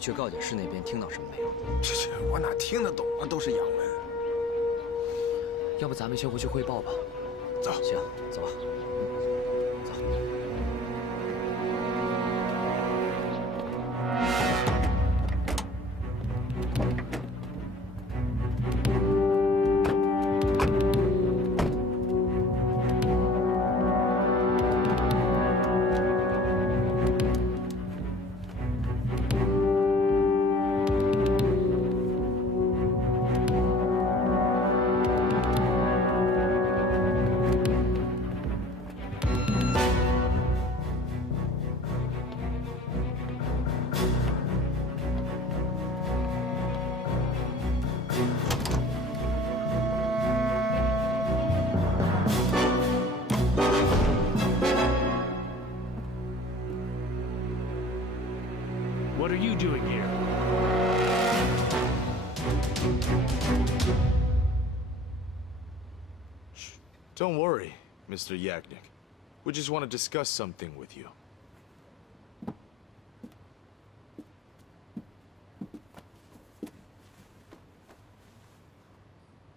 去告解室那边听到什么没有？这我哪听得懂啊？都是洋文。要不咱们先回去汇报吧。走。行，走吧。走。 What are you doing here? Don't worry, Mr. Yagnik. We just want to discuss something with you.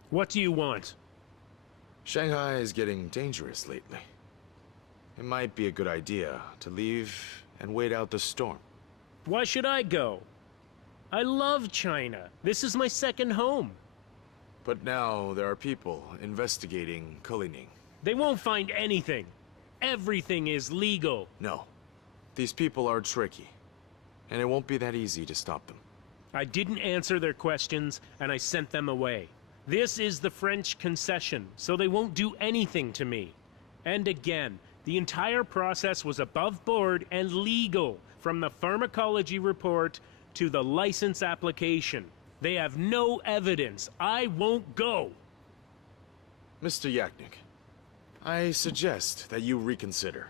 What do you want? Shanghai is getting dangerous lately. It might be a good idea to leave and wait out the storm. Why should I go? I love China. This is my second home. But now there are people investigating Kulining. They won't find anything. Everything is legal. No. These people are tricky. And it won't be that easy to stop them. I didn't answer their questions, and I sent them away. This is the French concession, so they won't do anything to me. And again, the entire process was above board and legal, from the pharmacology report to the license application. They have no evidence. I won't go. Mr. Yagnik, I suggest that you reconsider.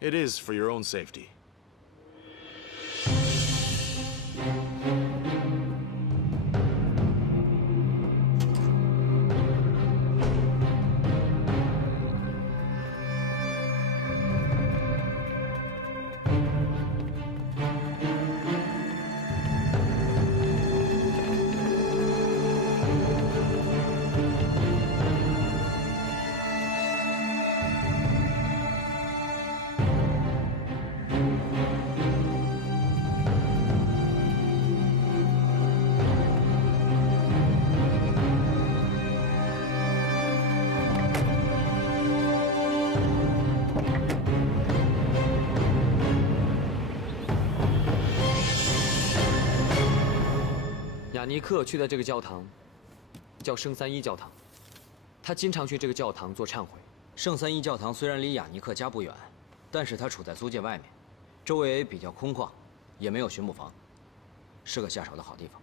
It is for your own safety.雅尼克去的这个教堂叫圣三一教堂，他经常去这个教堂做忏悔。圣三一教堂虽然离雅尼克家不远，但是它处在租界外面，周围比较空旷，也没有巡捕房，是个下手的好地方。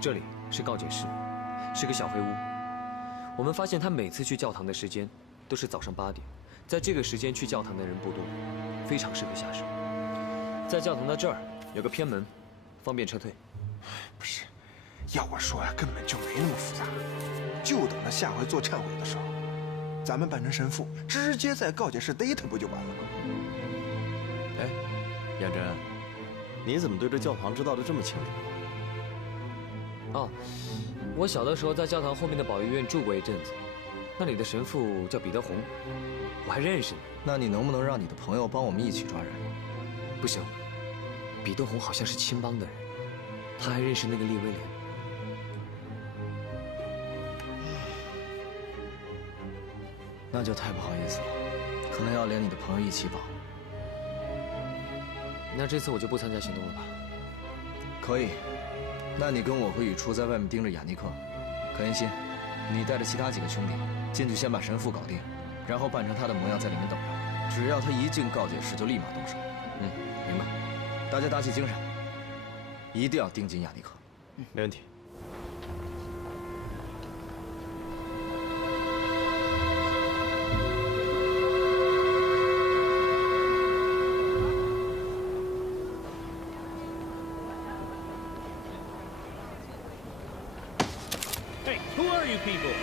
这里是告解室，是个小黑屋。我们发现他每次去教堂的时间都是早上8点，在这个时间去教堂的人不多，非常适合下手。在教堂的这儿有个偏门。 方便撤退。不是，要我说呀，根本就没那么复杂，就等他下回做忏悔的时候，咱们扮成神父，直接在告解室逮他不就完了吗？哎，杨真，你怎么对这教堂知道的这么清楚？哦，我小的时候在教堂后面的保育院住过一阵子，那里的神父叫彼得洪，我还认识呢。那你能不能让你的朋友帮我们一起抓人？不行。 彼得洪好像是青帮的人，他还认识那个利威廉。那就太不好意思了，可能要连你的朋友一起保。那这次我就不参加行动了吧？可以。那你跟我和雨初在外面盯着雅尼克，可恩心，你带着其他几个兄弟进去先把神父搞定，然后扮成他的模样在里面等着。只要他一进告解室，就立马动手。嗯，明白。 大家打起精神，一定要盯紧雅尼克。没问题。Hey, who are you people?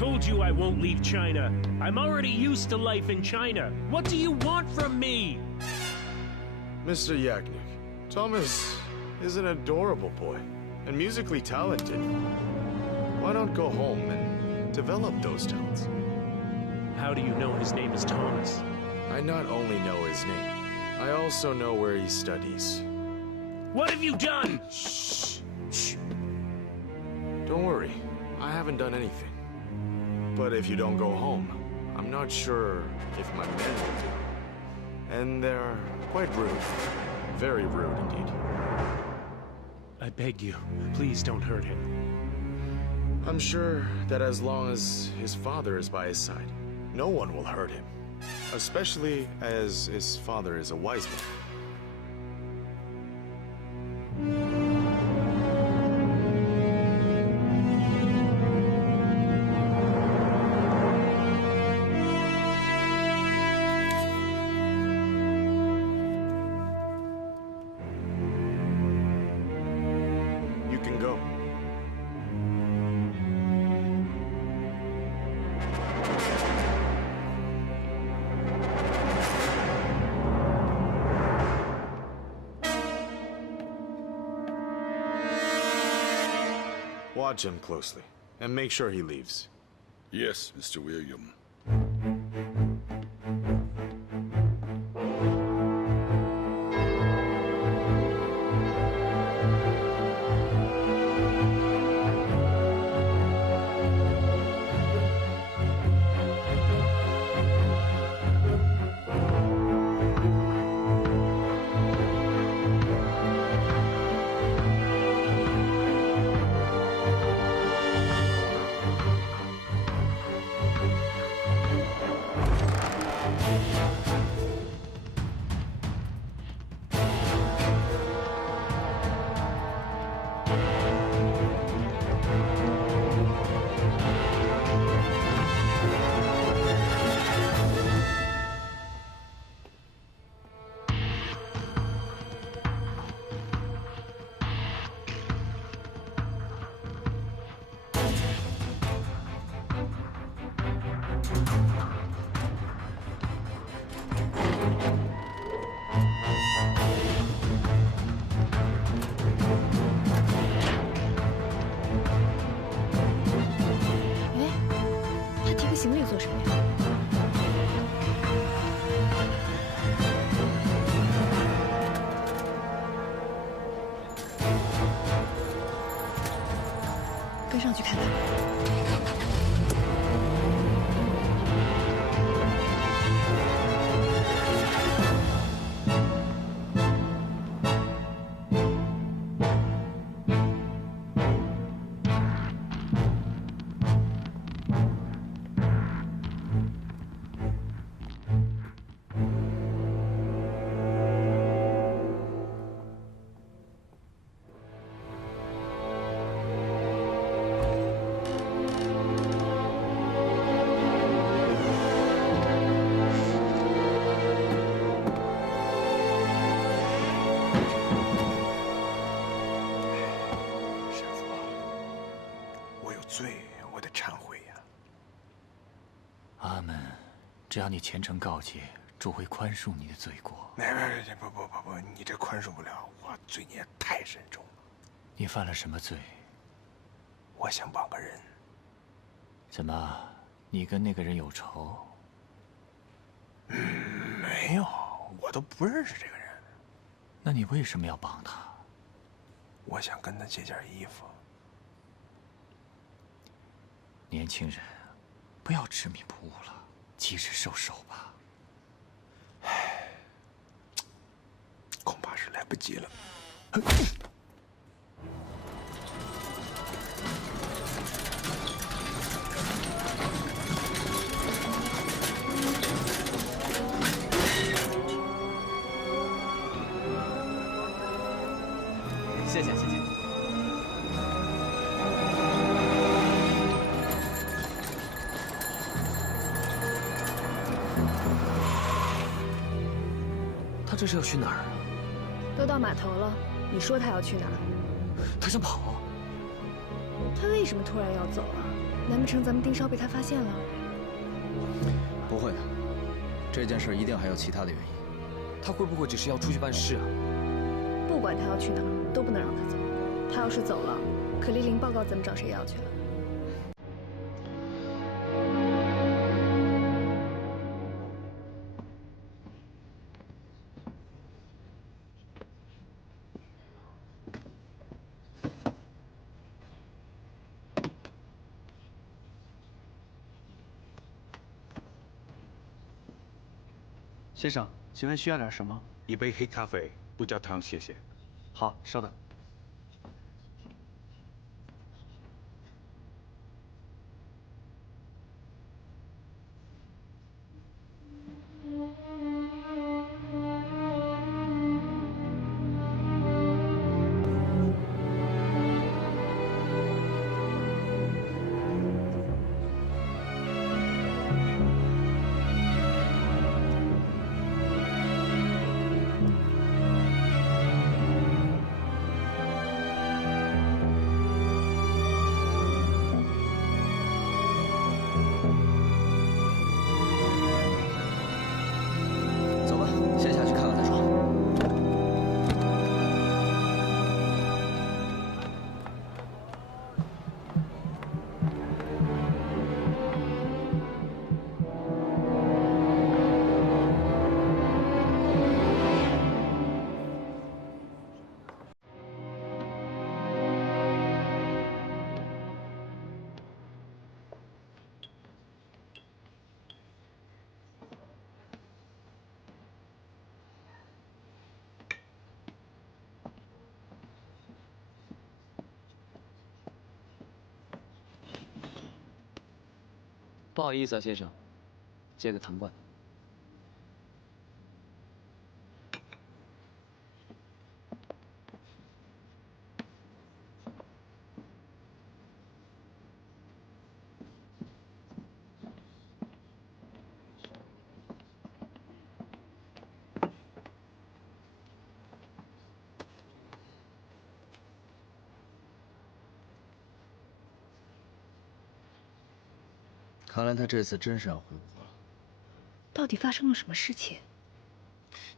told you I won't leave China. I'm already used to life in China. What do you want from me? Mr. Yagnik, Thomas is an adorable boy and musically talented. Why not go home and develop those talents? How do you know his name is Thomas? I not only know his name, I also know where he studies. What have you done? Shh. Don't worry, I haven't done anything. But if you don't go home, I'm not sure if my men will do. And they're quite rude. Very rude indeed. I beg you, please don't hurt him. I'm sure that as long as his father is by his side, no one will hurt him. Especially as his father is a wise man. You can go. Watch him closely, and make sure he leaves. Yes, Mr. William.行李做什么呀？跟上去看看。阿门，只要你虔诚告诫，主会宽恕你的罪过。不，你这宽恕不了，我罪孽太深重了。你犯了什么罪？我想绑个人。怎么，你跟那个人有仇？没有，我都不认识这个人。那你为什么要绑他？我想跟他借件衣服。年轻人，不要执迷不悟了，及时收手吧。唉，恐怕是来不及了。谢谢，谢谢。他这是要去哪儿？都到码头了，你说他要去哪儿？他想跑。他为什么突然要走啊？难不成咱们盯梢被他发现了？不会的，这件事一定还有其他的原因。他会不会只是要出去办事啊？不管他要去哪儿，都不能让他走。他要是走了，可丽玲报告怎么找谁要去了？先生，请问需要点什么？一杯黑咖啡，不加糖，谢谢。好，稍等。走吧，先下去看看再说。不好意思啊，先生，借个糖罐。看来他这次真是要回国了。到底发生了什么事情？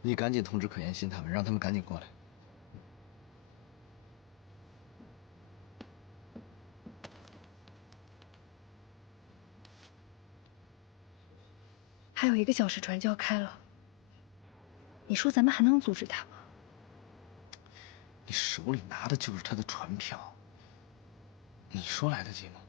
你赶紧通知可言欣他们，让他们赶紧过来。还有1个小时船就要开了，你说咱们还能阻止他吗？你手里拿的就是他的船票，你说来得及吗？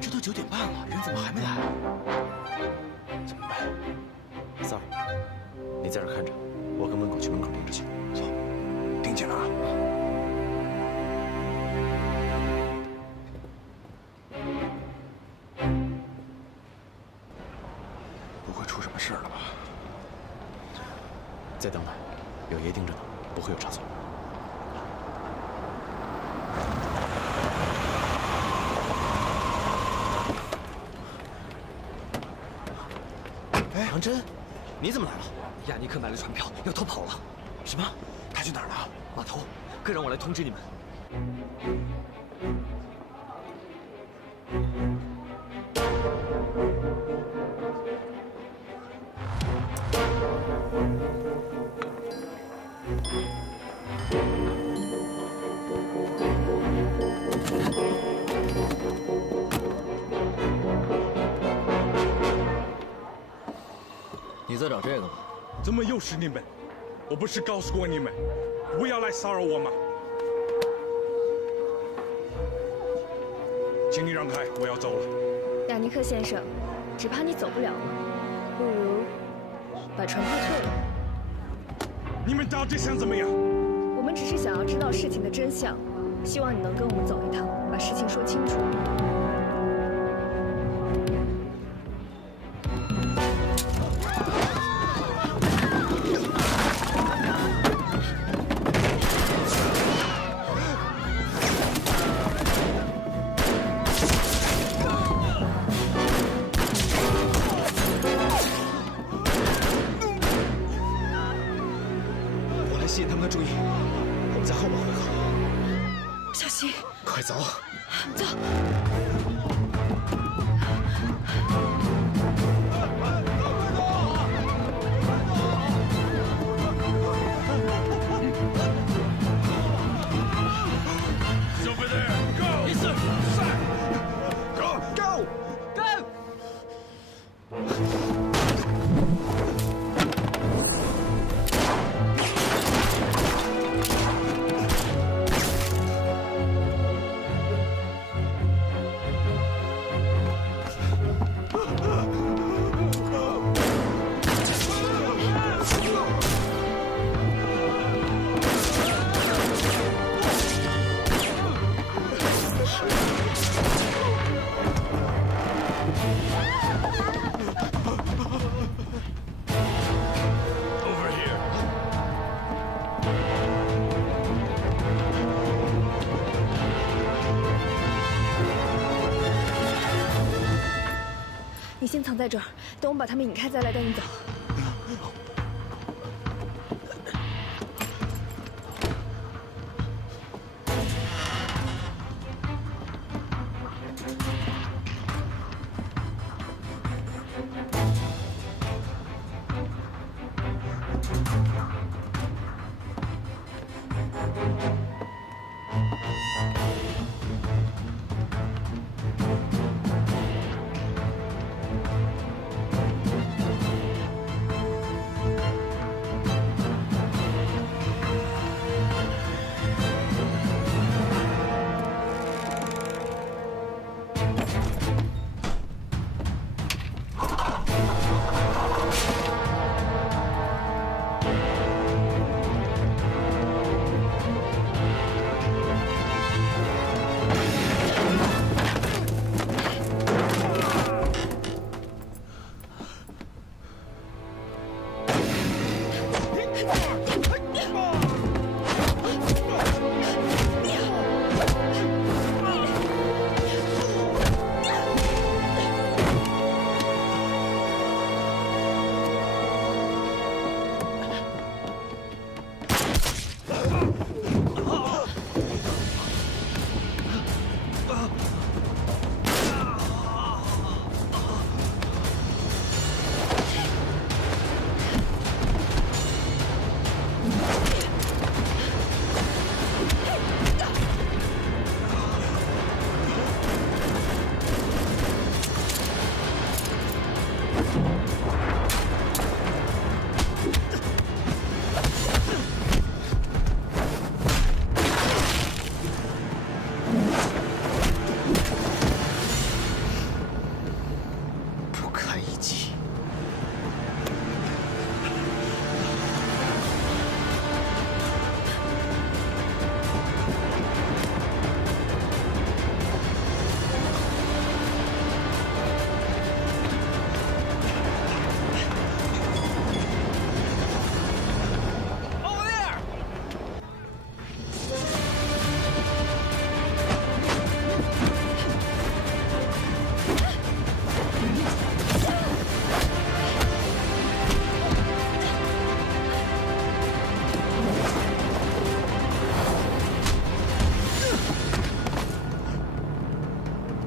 这都9点半了，人怎么还没来？怎么办 ？Sorry， 你在这看着，我跟门狗去门口盯着去。走，盯紧了啊！不会出什么事了吧？再等等，有爷盯着呢，不会有差错。哎，杨真，你怎么来了？亚尼克买了船票，要逃跑了。什么？他去哪儿了？码头，可让我来通知你们。你在找这个吗？怎么又是你们？我不是告诉过你们，不要来骚扰我吗？请你让开，我要走了。亚尼克先生，只怕你走不了了，不如把船票退了。你们到底想怎么样？我们只是想要知道事情的真相，希望你能跟我们走一趟，把事情说清楚。吸引他们的注意，我们在后面汇合。小心，快走！走。 Over there. Go. Yes, sir. Go go Go! 你先藏在这儿，等我们把他们引开，再来带你走。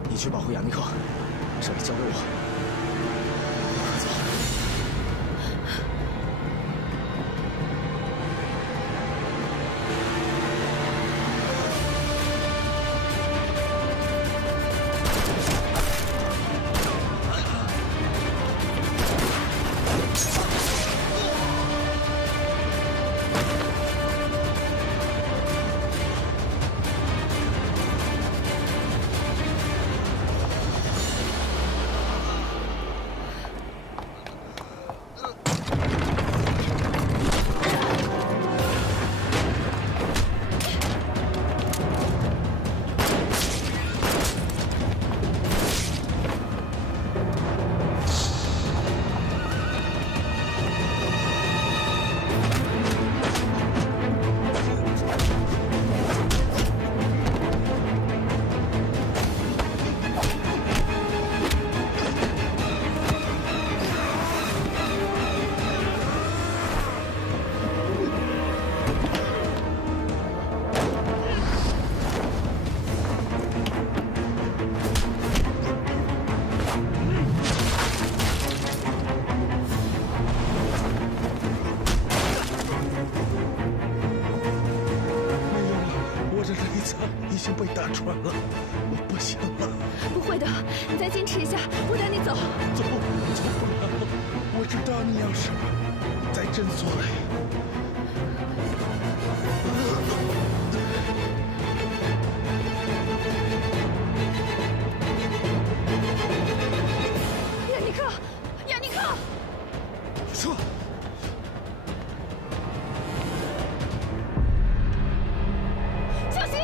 你去保护雅尼克，这里交给我。快走！已经被打穿了，我不行了。不会的，你再坚持一下，我带你走。走不了了，我知道你要什么，在诊所里。亚尼克，亚尼克，说。 小心！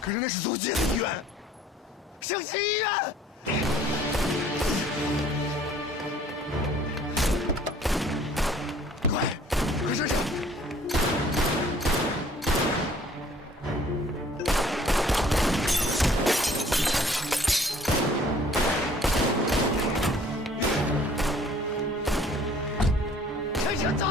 可是那是租界的医院，圣心医院。快上车！开车走！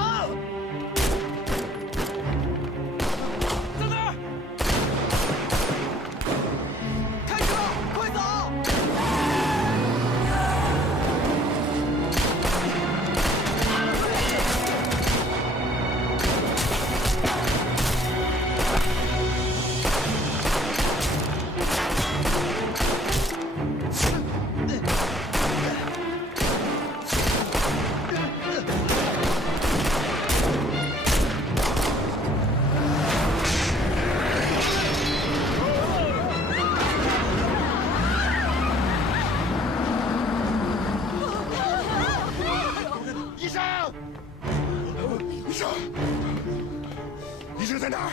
医生在哪儿？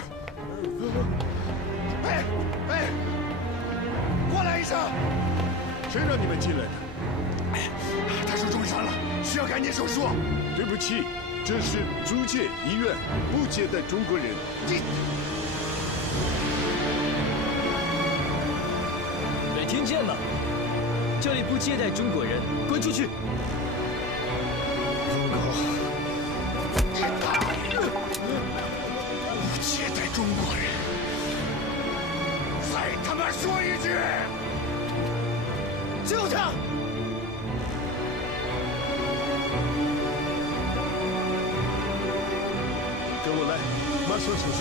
哎，过来，医生！谁让你们进来的？他受重伤了，需要赶紧手术。对不起，这是租界医院，不接待中国人。没听见吗？这里不接待中国人，滚出去！不接待中国人，再他妈说一句！救他！跟我来，马上手术。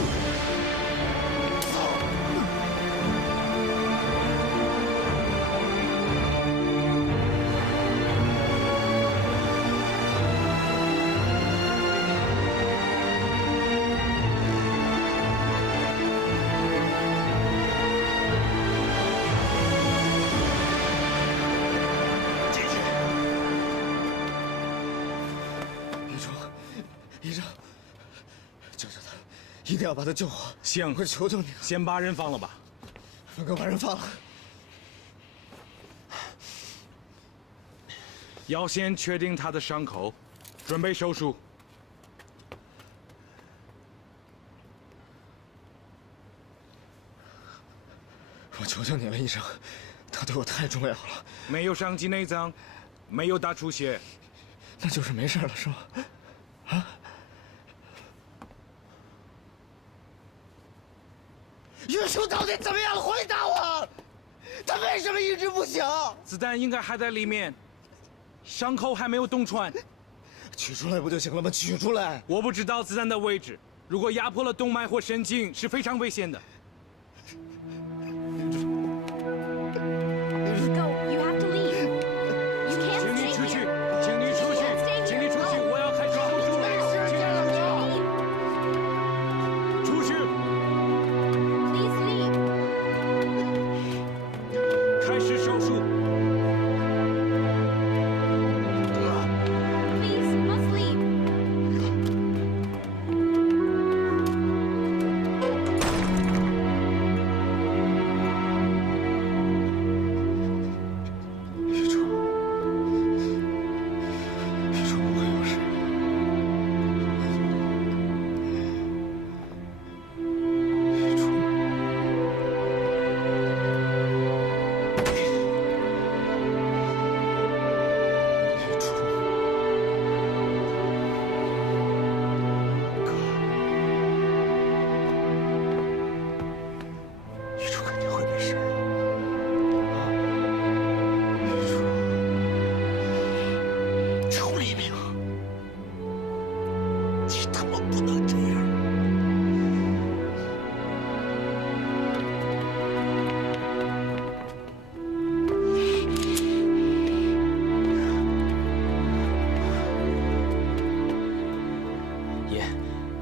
医生，救救他！一定要把他救活！行，我求求你了，先把人放了吧。能够把人放了。要先确定他的伤口，准备手术。我求求你了，医生，他对我太重要了。没有伤及内脏，没有大出血，那就是没事了，是吗？啊？ 运输到底怎么样了？回答我！他为什么一直不响？子弹应该还在里面，伤口还没有洞穿。取出来不就行了吗？取出来！我不知道子弹的位置，如果压迫了动脉或神经，是非常危险的。 Go, you have to leave. You can't 请你 stay 出去， here. 请你出去，请你出去！我要开手术了，请你出去！ Please leave. 开始手术。 Please, you must leave.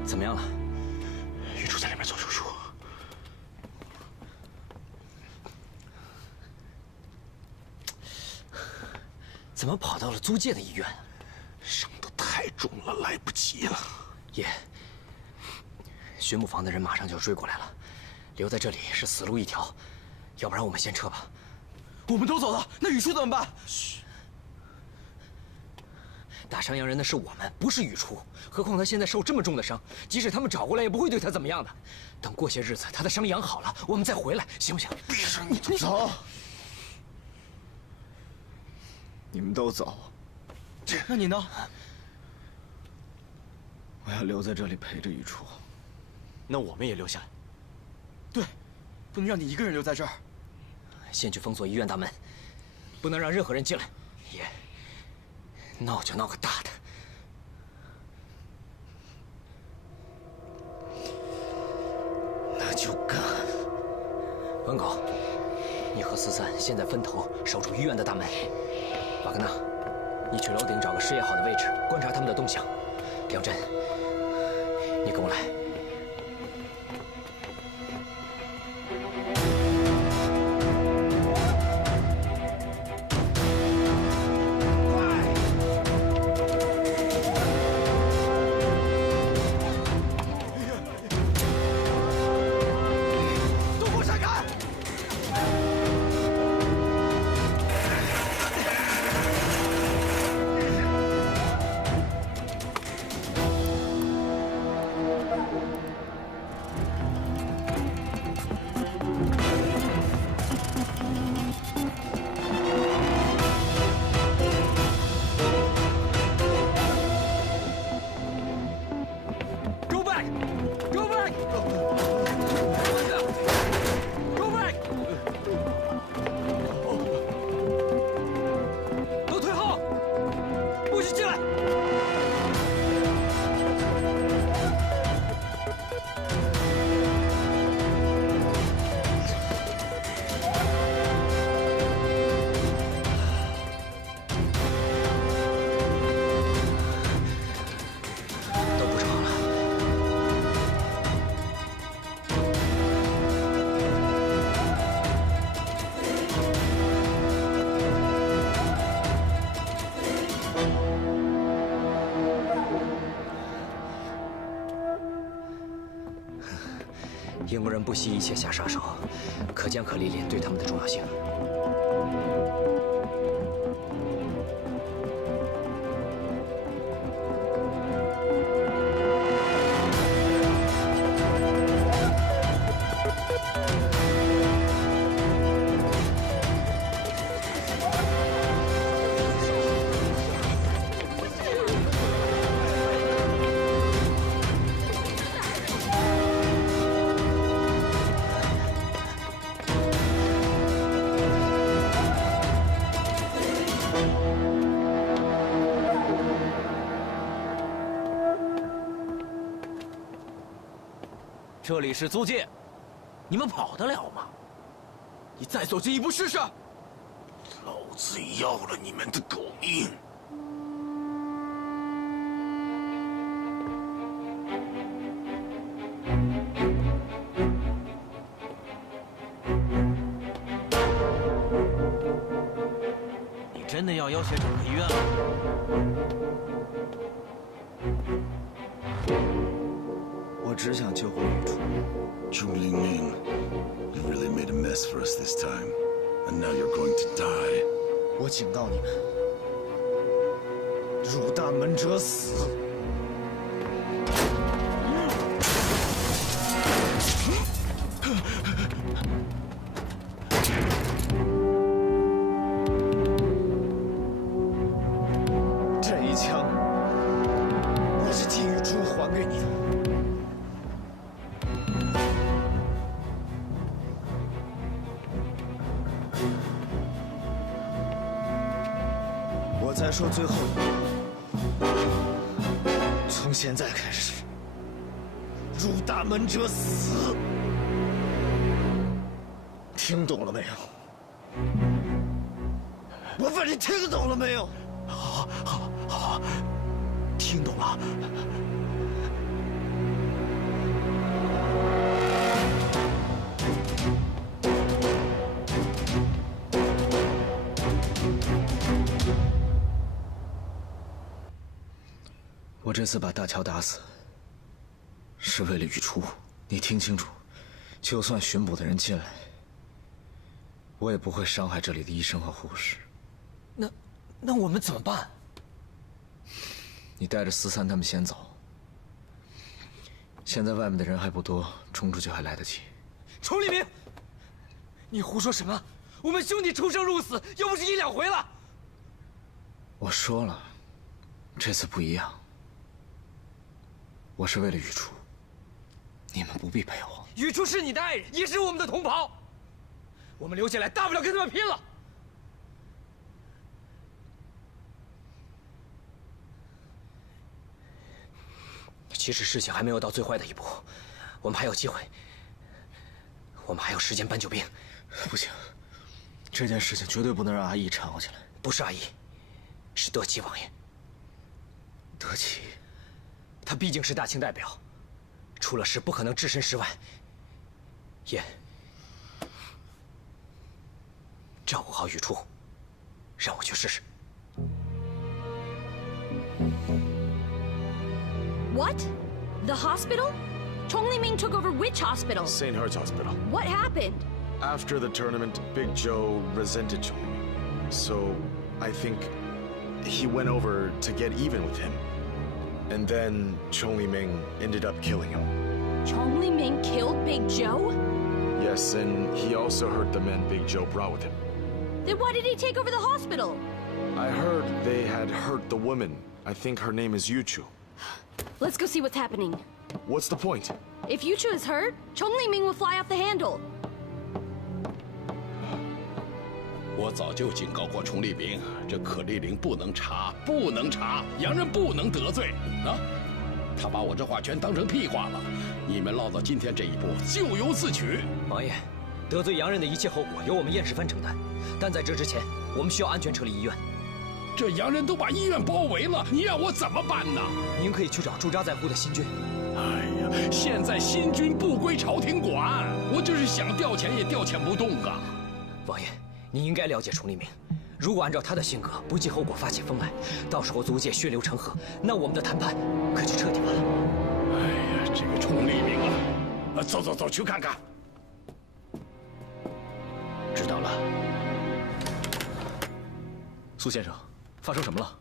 怎么样了？玉柱在里面做手术。怎么跑到了租界的医院？伤得太重了，来不及了。爷，巡捕房的人马上就要追过来了，留在这里是死路一条，要不然我们先撤吧。我们都走了，那雨初怎么办？嘘。打山羊人的是我们，不是雨初。何况他现在受这么重的伤，即使他们找过来，也不会对他怎么样的。等过些日子他的伤养好了，我们再回来，行不行？闭上你的嘴！走。你们都走。那你呢？我要留在这里陪着雨初。那我们也留下来。对，不能让你一个人留在这儿。先去封锁医院大门，不能让任何人进来。爷，闹就闹个大的。那就干。文狗，你和四三现在分头守住医院的大门。瓦格纳，你去楼顶找个视野好的位置，观察他们的动向。梁真，你跟我来。 英国人不惜一切下杀手，可见可丽琳对他们的重要性。这里是租界，你们跑得了吗？你再走近一步试试！老子要了你们的狗命！你真的要写整个医院吗？我只想救回雨初。Zhu Lingming, you really made a mess for us this time, and now you're going to die. 我警告你们，入大门者死。这一枪，我是替雨初还给你的。我再说最后一遍，从现在开始，入大门者死。听懂了没有？我问你听懂了没有？好，听懂了。我这次把大乔打死，是为了雨初。你听清楚，就算巡捕的人进来，我也不会伤害这里的医生和护士。那我们怎么办？你带着4、3他们先走。现在外面的人还不多，冲出去还来得及。崇立明，你胡说什么？我们兄弟出生入死，又不是1、2回了。我说了，这次不一样。我是为了雨初，你们不必陪我。雨初是你的爱人，也是我们的同袍。我们留下来，大不了跟他们拼了。其实事情还没有到最坏的一步，我们还有机会，我们还有时间搬救兵。不行，这件事情绝对不能让阿义掺和进来。不是阿义，是德奇王爷。德奇，他毕竟是大清代表，出了事不可能置身事外。也照顾好雨初，让我去试试。What? The hospital? Chong Li-ming took over which hospital? St. Hurt's Hospital. What happened? After the tournament, Big Joe resented Chong Li-ming. So, I think he went over to get even with him. And then Chong Li-ming ended up killing him. Chong Li-ming killed Big Joe? Yes, and he also hurt the men Big Joe brought with him. Then why did he take over the hospital? I heard they had hurt the woman. I think her name is Yuchu. Let's go see what's happening. What's the point? If Yuchu is hurt, Chong Li-ming will fly off the handle. 我早就警告过崇立明，这可丽玲不能查，不能查，洋人不能得罪啊！他把我这话全当成屁话了。你们落到今天这一步，咎由自取。王爷，得罪洋人的一切后果由我们燕世藩承担，但在这之前，我们需要安全撤离医院。这洋人都把医院包围了，你让我怎么办呢？您可以去找驻扎在沪的新军。哎呀，现在新军不归朝廷管，我就是想调遣也调遣不动啊！王爷，你应该了解崇立明，如果按照他的性格，不计后果发起疯来，到时候租界血流成河，那我们的谈判可就彻底完了。哎呀，这个崇立明啊，走，去看看。知道了。苏先生，发生什么了？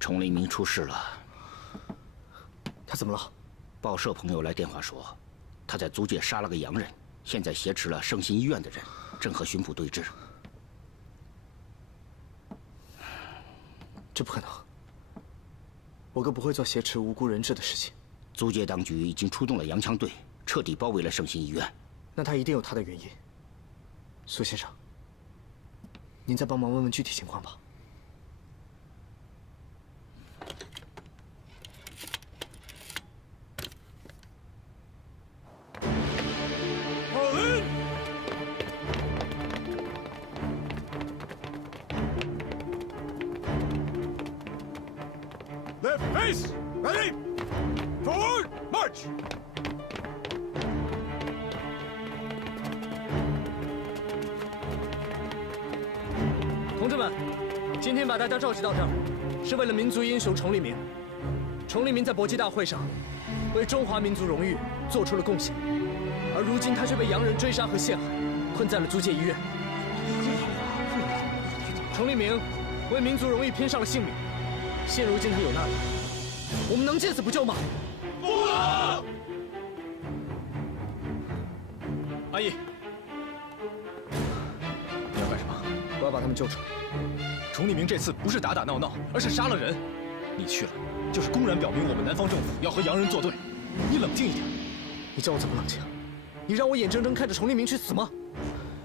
崇立明出事了。他怎么了？报社朋友来电话说，他在租界杀了个洋人，现在挟持了圣心医院的人，正和巡捕对峙。这不可能！我哥不会做挟持无辜人质的事情。租界当局已经出动了洋枪队，彻底包围了圣心医院。那他一定有他的原因。苏先生，您再帮忙问问具体情况吧。Left face! Ready! Forward! March! 同志们，今天把大家召集到这儿，是为了民族英雄崇利明。崇利明在搏击大会上为中华民族荣誉做出了贡献，而如今他却被洋人追杀和陷害，困在了租界医院。崇利明为民族荣誉拼上了性命，现如今他有难了，我们能见死不救吗？不能！阿义，你要干什么？我要把他们救出来。崇利明这次不是打打闹闹，而是杀了人。你去了，就是公然表明我们南方政府要和洋人作对。你冷静一点。你叫我怎么冷静？你让我眼睁睁看着崇利明去死吗？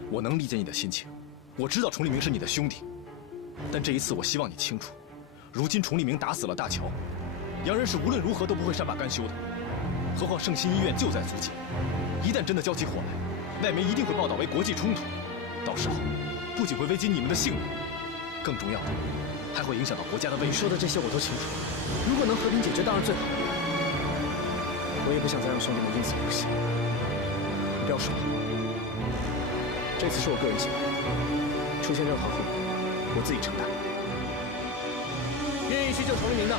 我能理解你的心情，我知道崇利明是你的兄弟，但这一次我希望你清楚，如今崇利明打死了大乔，洋人是无论如何都不会善罢甘休的。何况圣心医院就在租界，一旦真的交起火来，外媒一定会报道为国际冲突，到时候不仅会危及你们的性命，更重要的还会影响到国家的卫生。你说的这些我都清楚，如果能和平解决当然最好。我也不想再让兄弟们因此流血。你不要说了，这次是我个人行为，出现任何后果，我自己承担。愿意去救崇利明的，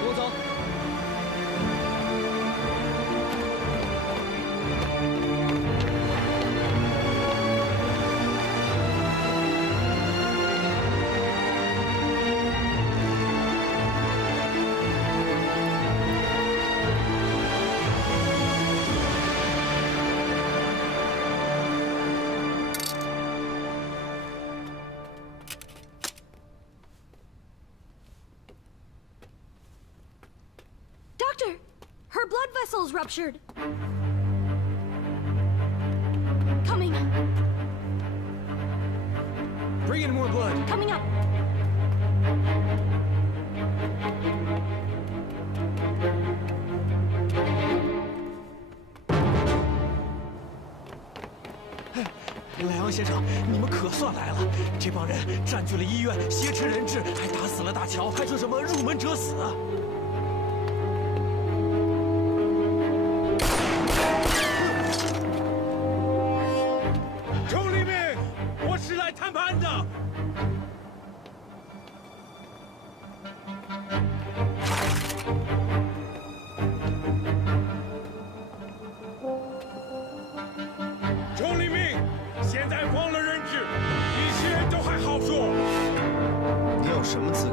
跟我走。Doctor, her blood vessel's ruptured. Coming. Bring in more blood. Coming up. Hey, 莱昂先生，你们可算来了！这帮人占据了医院，挟持人质，还打死了大乔，还说什么入门者死。崇利明，我是来谈判的。崇利明，现在放了人质，一些人都还好说。你有什么资格